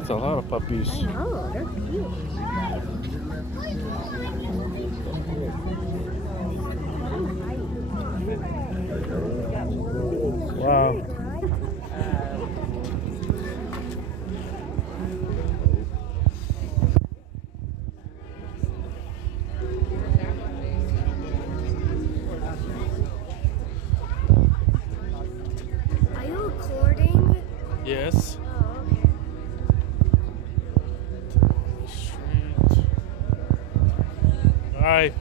That's a lot of puppies. I know, they're cute. Wow. Are you recording? Yes. Oh, okay. Hi.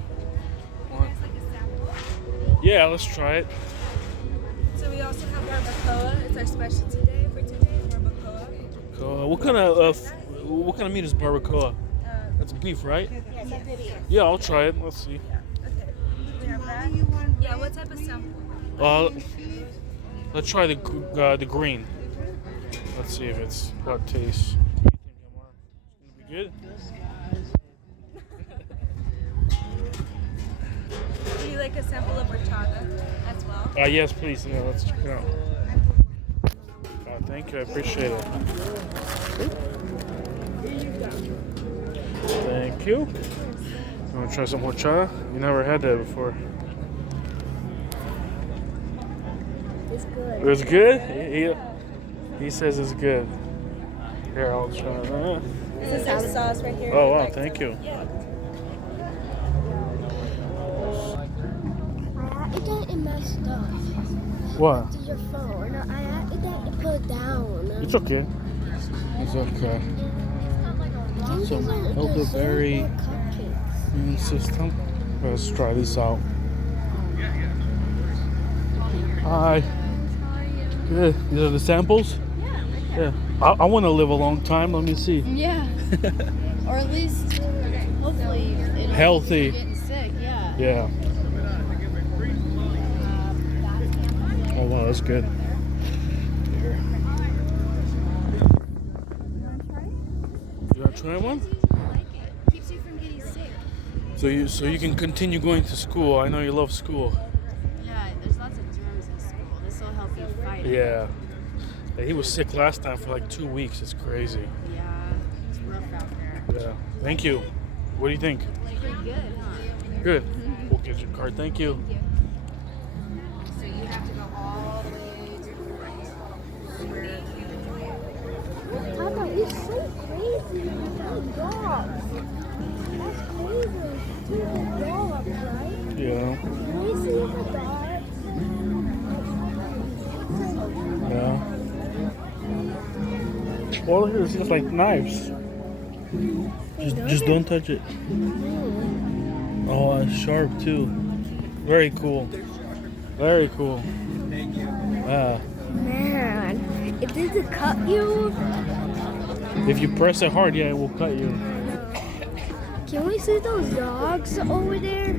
Yeah, let's try it. So we also have barbacoa. It's our specialty day for today. Barbacoa. What kind of meat is barbacoa? That's beef, right? Yes, I did it. Yeah, I'll try it. Let's see. Okay. We have that. Yeah. What type of sample? Let's try the green. Let's see if it's what taste. What do you think, Amar? It's gonna be good. Would you like a sample of horchata as well? Yes, please. Yeah, let's check it out. Thank you. I appreciate it. Thank you. You want to try some horchata? You never had that before. It's good. It's good? He says it's good. Here, I'll try that. This is our sauce right here. Oh, wow. Thank you. Yeah. I added that in my stuff. What? To your phone. I added that to put down. It's okay. It's okay. It's an elderberry immune system. Let's try this out. Hi. Good. These are the samples? Yeah. I want to live a long time. Let me see. Yeah. Or at least, hopefully, it Healthy. getting sick. Yeah. Yeah. Oh, wow. That's good. Here. You want to try one? Keeps you from getting sick. So you can continue going to school. I know you love school. Yeah. There's lots of germs in school. This will help you fight it. Yeah. He was sick last time for like 2 weeks. It's crazy. Yeah. It's rough out there. Yeah. Thank you. What do you think? Pretty good, huh? Good. We'll get your card. Thank you. So you have to go all the way to the right. Papa, you're so crazy. Two dogs. That's crazy. Two dogs, right? Yeah. Can we see the dogs? Yeah. All here is just like knives. Just don't touch it. Oh, it's sharp too. Very cool. Very cool. Ah. Man, it doesn't cut you. If you press it hard, yeah, it will cut you. Can we see those dogs over there?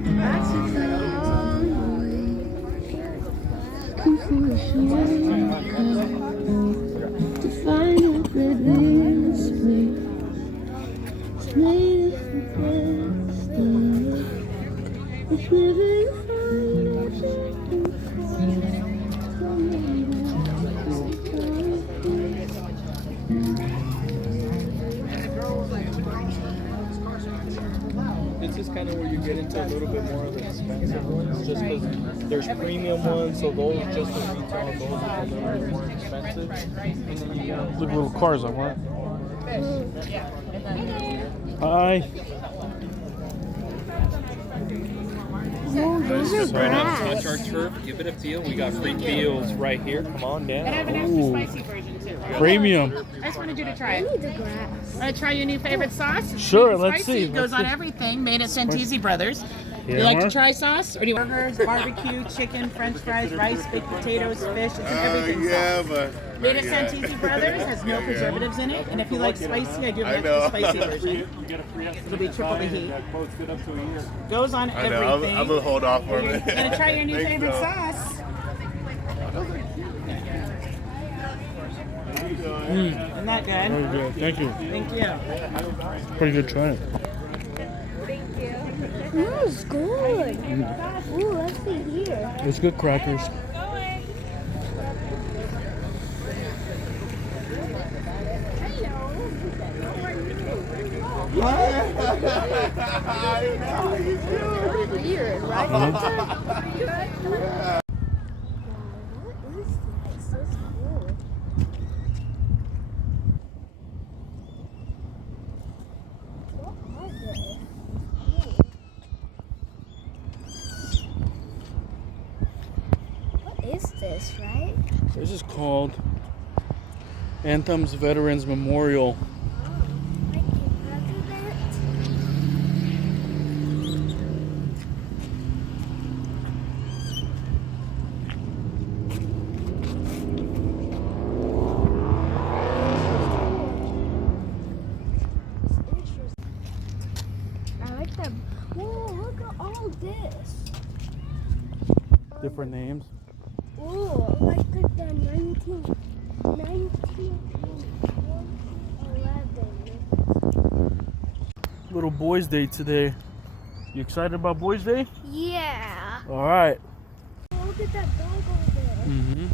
This is kind of where you get into a little bit more of the expensive ones, just because there's premium ones, so those just the retail, those are a little bit more expensive. And then you got Look at little cars on what? Hi. No, those are right now, touch our grass. turf, give it a feel. We got free meals right here. Come on down. Ooh. Premium. I just wanted you to try I it. need the grass. Want to try your new favorite sauce? It's Sure, sweet and let's spicy. see, It goes let's on see. everything. Made at Santisi Brothers. Yeah, You like to Mark? try sauce? Or do you burgers, barbecue, chicken, french fries, rice, baked potatoes, fish, it's an everything sauce. but Made at Santisi Brothers, has no preservatives in it. And if you like spicy, I do have an extra spicy version. It'll be triple the heat. Goes on I know. everything. I'm gonna hold off for a You're minute. gonna try your new Thanks, favorite though. sauce. Isn't that good? Very good. Thank you. Thank you. Pretty good try. No, it's good. Ooh, let's see here. It's good crackers. Weird, right? Mhm. What is this? That's cool. What are they? What is this, right? This is called Anthem's Veterans Memorial. Like the president? It's interesting. I like them. Whoa, look at all this. Different names. Ooh, like the 1911. Little Boys Day today. You excited about Boys Day? Yeah. All right. Look at that dog over there. Mm-hmm.